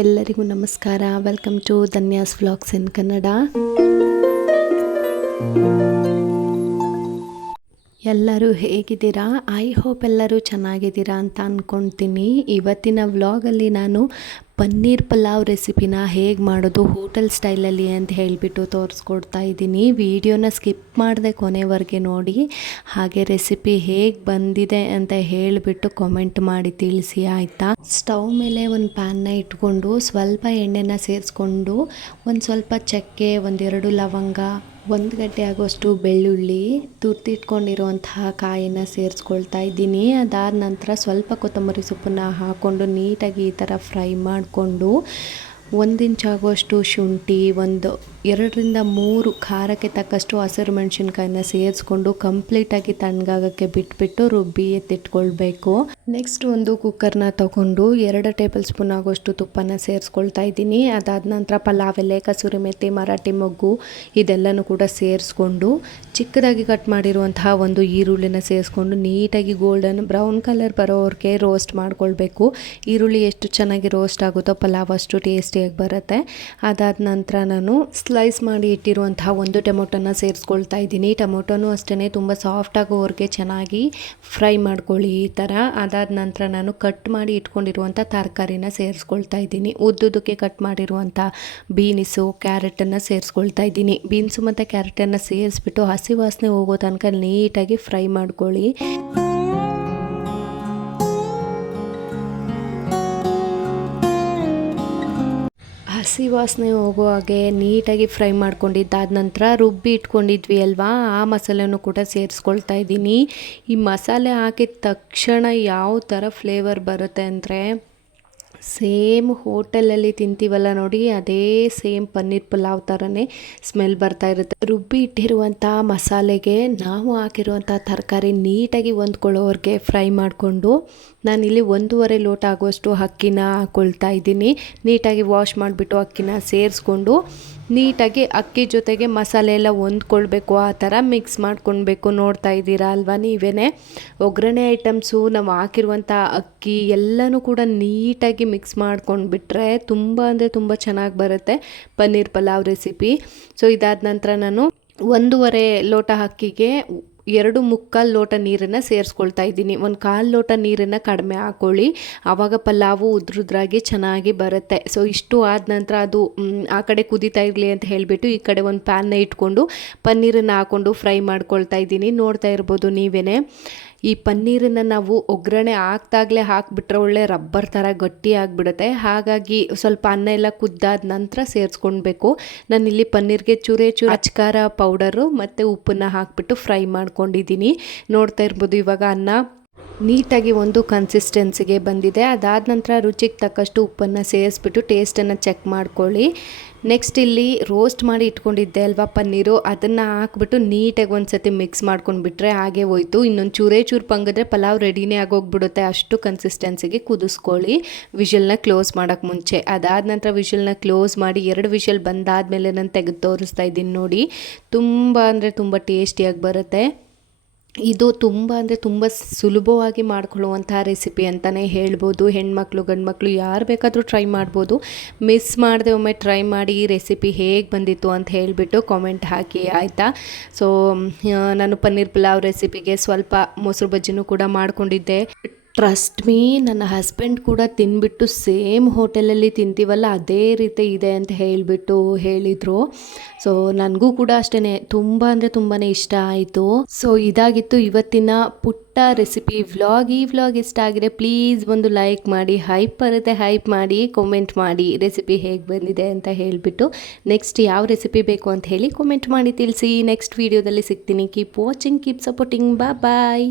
ಎಲ್ಲರಿಗೂ ನಮಸ್ಕಾರ. Welcome to Dhanya's vlogs in Kannada. ಎಲ್ಲರೂ ಹೇಗಿದ್ದೀರಾ? ಐ ಹೋಪ್ ಎಲ್ಲರೂ ಚೆನ್ನಾಗಿದ್ದೀರಾ ಅಂತ ಅಂದ್ಕೊಳ್ತೀನಿ. ಇವತ್ತಿನ ವ್ಲಾಗಲ್ಲಿ ನಾನು ಪನ್ನೀರ್ ಪಲಾವ್ ರೆಸಿಪಿನ ಹೇಗೆ ಮಾಡೋದು ಹೋಟೆಲ್ ಸ್ಟೈಲಲ್ಲಿ ಅಂತ ಹೇಳಿಬಿಟ್ಟು ತೋರಿಸ್ಕೊಡ್ತಾ ಇದ್ದೀನಿ. ವಿಡಿಯೋನ ಸ್ಕಿಪ್ ಮಾಡದೆ ಕೊನೆವರೆಗೆ ನೋಡಿ, ಹಾಗೆ ರೆಸಿಪಿ ಹೇಗೆ ಬಂದಿದೆ ಅಂತ ಹೇಳಿಬಿಟ್ಟು ಕಾಮೆಂಟ್ ಮಾಡಿ ತಿಳಿಸಿ ಆಯಿತಾ. ಸ್ಟವ್ ಮೇಲೆ ಒಂದು ಪ್ಯಾನ್ನ ಇಟ್ಕೊಂಡು ಸ್ವಲ್ಪ ಎಣ್ಣೆನ ಸೇರಿಸ್ಕೊಂಡು ಒಂದು ಸ್ವಲ್ಪ ಚಕ್ಕೆ, ಒಂದೆರಡು ಲವಂಗ, 1 ಗಡ್ಡೆ ಆಗೋಷ್ಟು ಬೆಳ್ಳುಳ್ಳಿ, ತುರ್ದಿಟ್ಕೊಂಡಿರುವಂತಹ ಕಾಯಿನ ಸೇರಿಸ್ಕೊಳ್ತಾ ಇದ್ದೀನಿ. ಅದಾದ ನಂತರ ಸ್ವಲ್ಪ ಕೊತ್ತಂಬರಿ ಸೊಪ್ಪನ್ನು ಹಾಕ್ಕೊಂಡು ನೀಟಾಗಿ ಈ ಥರ ಫ್ರೈ ಮಾಡಿಕೊಂಡು 1 ಇಂಚ್ ಆಗುವಷ್ಟು ಶುಂಠಿ, 2ರಿಂದ 3 ಖಾರಕ್ಕೆ ತಕ್ಕಷ್ಟು ಹಸಿರು ಮೆಣಸಿನ್ಕಾಯಿನ ಸೇರಿಸ್ಕೊಂಡು ಕಂಪ್ಲೀಟಾಗಿ ತಣ್ಣಗಾಗಕ್ಕೆ ಬಿಟ್ಬಿಟ್ಟು ರುಬ್ಬಿ ಎತ್ತಿಟ್ಕೊಳ್ಬೇಕು. ನೆಕ್ಸ್ಟ್ ಒಂದು ಕುಕ್ಕರ್ನ ತಗೊಂಡು 2 ಟೇಬಲ್ ಸ್ಪೂನ್ ಆಗೋಷ್ಟು ತುಪ್ಪನ ಸೇರಿಸ್ಕೊಳ್ತಾ ಇದ್ದೀನಿ. ಅದಾದ ನಂತರ ಪಲಾವ್ ಎಲೆ, ಕಸೂರಿ ಮೆಥಿ, ಮರಾಠಿ ಮೊಗ್ಗು ಇದೆಲ್ಲನೂ ಕೂಡ ಸೇರಿಸ್ಕೊಂಡು ಚಿಕ್ಕದಾಗಿ ಕಟ್ ಮಾಡಿರುವಂತಹ ಒಂದು ಈರುಳ್ಳಿನ ಸೇರಿಸ್ಕೊಂಡು ನೀಟಾಗಿ ಗೋಲ್ಡನ್ ಬ್ರೌನ್ ಕಲರ್ ಬರೋವರೆಗೆ ರೋಸ್ಟ್ ಮಾಡ್ಕೊಳ್ಬೇಕು. ಈರುಳ್ಳಿ ಎಷ್ಟು ಚೆನ್ನಾಗಿ ರೋಸ್ಟ್ ಆಗುತ್ತೋ ಪಲಾವ್ ಅಷ್ಟು ಟೇಸ್ಟಿಯಾಗಿ ಬರುತ್ತೆ. ಅದಾದ ನಂತರ ನಾನು ಸ್ಲೈಸ್ ಮಾಡಿ ಇಟ್ಟಿರುವಂತಹ ಒಂದು ಟೊಮೊಟೊನ ಸೇರಿಸ್ಕೊಳ್ತಾ ಇದ್ದೀನಿ. ಟೊಮೊಟೊನೂ ಅಷ್ಟೇ ತುಂಬ ಸಾಫ್ಟ್ ಆಗೋವರೆಗೆ ಚೆನ್ನಾಗಿ ಫ್ರೈ ಮಾಡ್ಕೊಳ್ಳಿ ಈ ಥರ. ಅದಾದ ನಂತರ ನಾನು ಕಟ್ ಮಾಡಿ ಇಟ್ಕೊಂಡಿರುವಂಥ ತರಕಾರಿನ ಸೇರಿಸ್ಕೊಳ್ತಾ ಇದ್ದೀನಿ. ಉದ್ದುದಕ್ಕೆ ಕಟ್ ಮಾಡಿರುವಂಥ ಬೀನ್ಸು, ಕ್ಯಾರೆಟನ್ನು ಸೇರಿಸ್ಕೊಳ್ತಾ ಇದ್ದೀನಿ. ಬೀನ್ಸು ಮತ್ತು ಕ್ಯಾರೆಟನ್ನು ಸೇರಿಸ್ಬಿಟ್ಟು ಹಸಿ ವಾಸನೆ ಹೋಗೋ ತನಕ ನೀಟಾಗಿ ಫ್ರೈ ಮಾಡ್ಕೊಳ್ಳಿ. ಹಸಿ ವಾಸನೆ ಹೋಗೋ ಹಾಗೆ ನೀಟಾಗಿ ಫ್ರೈ ಮಾಡ್ಕೊಂಡಿದ್ದಾದ ನಂತರ ರುಬ್ಬಿ ಇಟ್ಕೊಂಡಿದ್ವಿ ಅಲ್ವಾ, ಆ ಮಸಾಲೆನೂ ಕೂಡ ಸೇರಿಸ್ಕೊಳ್ತಾ ಇದ್ದೀನಿ. ಈ ಮಸಾಲೆ ಹಾಕಿದ ತಕ್ಷಣ ಯಾವ ಥರ ಫ್ಲೇವರ್ ಬರುತ್ತೆ ಅಂದರೆ ಸೇಮ್ ಹೋಟೆಲಲ್ಲಿ ತಿಂತೀವಲ್ಲ ನೋಡಿ, ಅದೇ ಸೇಮ್ ಪನ್ನೀರ್ ಪಲಾವ್ ಥರನೇ ಸ್ಮೆಲ್ ಬರ್ತಾ ಇರುತ್ತೆ. ರುಬ್ಬಿ ಇಟ್ಟಿರುವಂಥ ಮಸಾಲೆಗೆ ನಾವು ಹಾಕಿರುವಂಥ ತರಕಾರಿ ನೀಟಾಗಿ ಹೊಂದ್ಕೊಳ್ಳೋವರೆಗೆ ಫ್ರೈ ಮಾಡಿಕೊಂಡು ನಾನಿಲ್ಲಿ 1.5 ಲೋಟ ಆಗುವಷ್ಟು ಅಕ್ಕಿನ ಹಾಕ್ಕೊಳ್ತಾ ಇದ್ದೀನಿ. ನೀಟಾಗಿ ವಾಶ್ ಮಾಡಿಬಿಟ್ಟು ಅಕ್ಕಿನ ಸೇರಿಸ್ಕೊಂಡು ನೀಟಾಗಿ ಅಕ್ಕಿ ಜೊತೆಗೆ ಮಸಾಲೆ ಎಲ್ಲ ಹೊಂದ್ಕೊಳ್ಬೇಕು, ಆ ಥರ ಮಿಕ್ಸ್ ಮಾಡ್ಕೊಳ್ಬೇಕು. ನೋಡ್ತಾ ಇದ್ದೀರಾ ಅಲ್ವಾ ನೀವೇ. ಒಗ್ಗರಣೆ ಐಟಮ್ಸು ನಾವು ಹಾಕಿರುವಂಥ ಅಕ್ಕಿ ಎಲ್ಲನೂ ಕೂಡ ನೀಟಾಗಿ ಮಿಕ್ಸ್ ಮಾಡ್ಕೊಂಡ್ಬಿಟ್ರೆ ತುಂಬ ಅಂದರೆ ತುಂಬ ಚೆನ್ನಾಗಿ ಬರುತ್ತೆ ಪನ್ನೀರ್ ಪಲಾವ್ ರೆಸಿಪಿ. ಸೊ ಇದಾದ ನಂತರ ನಾನು 1.5 ಲೋಟ ಅಕ್ಕಿಗೆ 2.25 ಲೋಟ ನೀರನ್ನು ಸೇರಿಸ್ಕೊಳ್ತಾ ಇದ್ದೀನಿ. 1/4 ಲೋಟ ನೀರನ್ನು ಕಡಿಮೆ ಹಾಕ್ಕೊಳ್ಳಿ, ಆವಾಗ ಪಲಾವು ಉದ್ರುದ್ರಾಗಿ ಚೆನ್ನಾಗಿ ಬರುತ್ತೆ. ಸೊ ಇಷ್ಟು ಆದ ನಂತರ ಅದು ಆ ಕಡೆ ಕುದೀತಾ ಇರಲಿ ಅಂತ ಹೇಳಿಬಿಟ್ಟು ಈ ಕಡೆ ಒಂದು ಪ್ಯಾನ್ನ ಇಟ್ಕೊಂಡು ಪನ್ನೀರನ್ನು ಹಾಕ್ಕೊಂಡು ಫ್ರೈ ಮಾಡ್ಕೊಳ್ತಾ ಇದ್ದೀನಿ. ನೋಡ್ತಾ ಇರ್ಬೋದು ನೀವೇ. ಈ ಪನ್ನೀರನ್ನು ನಾವು ಒಗ್ಗರಣೆ ಹಾಕ್ದಾಗಲೇ ಹಾಕಿಬಿಟ್ರೆ ಒಳ್ಳೆ ರಬ್ಬರ್ ಥರ ಗಟ್ಟಿ ಆಗಿಬಿಡುತ್ತೆ. ಹಾಗಾಗಿ ಸ್ವಲ್ಪ ಅನ್ನ ಎಲ್ಲ ಕುದ್ದಾದ ನಂತರ ಸೇರಿಸ್ಕೊಳ್ಬೇಕು. ನಾನಿಲ್ಲಿ ಪನ್ನೀರ್ಗೆ ಚೂರೇ ಅಚ್ಕಾರ ಪೌಡರು ಮತ್ತು ಉಪ್ಪನ್ನು ಹಾಕಿಬಿಟ್ಟು ಫ್ರೈ ಮಾಡ್ಕೊಂಡಿದ್ದೀನಿ. ನೋಡ್ತಾ ಇರ್ಬೋದು ಇವಾಗ ಅನ್ನ ನೀಟಾಗಿ ಒಂದು ಕನ್ಸಿಸ್ಟೆನ್ಸಿಗೆ ಬಂದಿದೆ. ಅದಾದ ನಂತರ ರುಚಿಗೆ ತಕ್ಕಷ್ಟು ಉಪ್ಪನ್ನು ಸೇರಿಸ್ಬಿಟ್ಟು ಟೇಸ್ಟನ್ನು ಚೆಕ್ ಮಾಡ್ಕೊಳ್ಳಿ. ನೆಕ್ಸ್ಟ್ ಇಲ್ಲಿ ರೋಸ್ಟ್ ಮಾಡಿ ಇಟ್ಕೊಂಡಿದ್ದೆ ಅಲ್ವಾ ಪನ್ನೀರು, ಅದನ್ನು ಹಾಕ್ಬಿಟ್ಟು ನೀಟಾಗಿ ಒಂದು ಸತಿ ಮಿಕ್ಸ್ ಮಾಡ್ಕೊಂಡ್ಬಿಟ್ರೆ ಹಾಗೆ ಹೋಯ್ತು. ಇನ್ನೊಂದು ಚೂರೇ ಪಂಗಿದ್ರೆ ಪಲಾವ್ ರೆಡಿನೇ ಆಗೋಗ್ಬಿಡುತ್ತೆ. ಅಷ್ಟು ಕನ್ಸಿಸ್ಟೆನ್ಸಿಗೆ ಕುದಿಸ್ಕೊಳ್ಳಿ ವಿಷಲ್ನ ಕ್ಲೋಸ್ ಮಾಡೋಕ್ಕೆ ಮುಂಚೆ. ಅದಾದ ನಂತರ ವಿಷಲ್ನ ಕ್ಲೋಸ್ ಮಾಡಿ 2 ವಿಷಲ್ ಬಂದಾದಮೇಲೆ ನಾನು ತೆಗೆದು ತೋರಿಸ್ತಾ ಇದ್ದೀನಿ ನೋಡಿ. ತುಂಬ ಅಂದರೆ ತುಂಬ ಟೇಸ್ಟಿಯಾಗಿ ಬರುತ್ತೆ. ಇದು ತುಂಬ ಅಂದರೆ ತುಂಬ ಸುಲಭವಾಗಿ ಮಾಡ್ಕೊಳ್ಳುವಂಥ ರೆಸಿಪಿ ಅಂತಲೇ ಹೇಳ್ಬೋದು. ಹೆಣ್ಮಕ್ಳು ಗಂಡ್ಮಕ್ಳು ಯಾರು ಬೇಕಾದರೂ ಟ್ರೈ ಮಾಡ್ಬೋದು. ಮಿಸ್ ಮಾಡದೆ ಒಮ್ಮೆ ಟ್ರೈ ಮಾಡಿ ಈ ರೆಸಿಪಿ ಹೇಗೆ ಬಂದಿತ್ತು ಅಂತ ಹೇಳಿಬಿಟ್ಟು ಕಾಮೆಂಟ್ ಹಾಕಿ ಆಯಿತಾ. ಸೊ ನಾನು ಪನ್ನೀರ್ ಪಲಾವ್ ರೆಸಿಪಿಗೆ ಸ್ವಲ್ಪ ಮೊಸರು ಬಜ್ಜಿನೂ ಕೂಡ ಮಾಡ್ಕೊಂಡಿದ್ದೆ. ಟ್ರಸ್ಟ್ ಮೀ, ನನ್ನ ಹಸ್ಬೆಂಡ್ ಕೂಡ ತಿಂದ್ಬಿಟ್ಟು ಸೇಮ್ ಹೋಟೆಲಲ್ಲಿ ತಿಂತೀವಲ್ಲ ಅದೇ ರೀತಿ ಇದೆ ಅಂತ ಹೇಳಿದರು. ಸೊ ನನಗೂ ಕೂಡ ಅಷ್ಟೇ ತುಂಬ ಅಂದರೆ ತುಂಬಾ ಇಷ್ಟ ಆಯಿತು. ಸೊ ಇದಾಗಿತ್ತು ಇವತ್ತಿನ ಪುಟ್ಟ ರೆಸಿಪಿ ವ್ಲಾಗ್. ಈ ವ್ಲಾಗ್ ಇಷ್ಟ ಆಗಿದೆ ಪ್ಲೀಸ್ ಒಂದು ಲೈಕ್ ಮಾಡಿ, ಹೈಪ್ ಬರುತ್ತೆ ಹೈಪ್ ಮಾಡಿ, ಕಾಮೆಂಟ್ ಮಾಡಿ ರೆಸಿಪಿ ಹೇಗೆ ಬಂದಿದೆ ಅಂತ ಹೇಳಿಬಿಟ್ಟು. ನೆಕ್ಸ್ಟ್ ಯಾವ ರೆಸಿಪಿ ಬೇಕು ಅಂತ ಹೇಳಿ ಕಾಮೆಂಟ್ ಮಾಡಿ ತಿಳಿಸಿ. ನೆಕ್ಸ್ಟ್ ವೀಡಿಯೋದಲ್ಲಿ ಸಿಗ್ತೀನಿ. ಕೀಪ್ ವಾಚಿಂಗ್, ಕೀಪ್ ಸಪೋರ್ಟಿಂಗ್, ಬಾಯ್.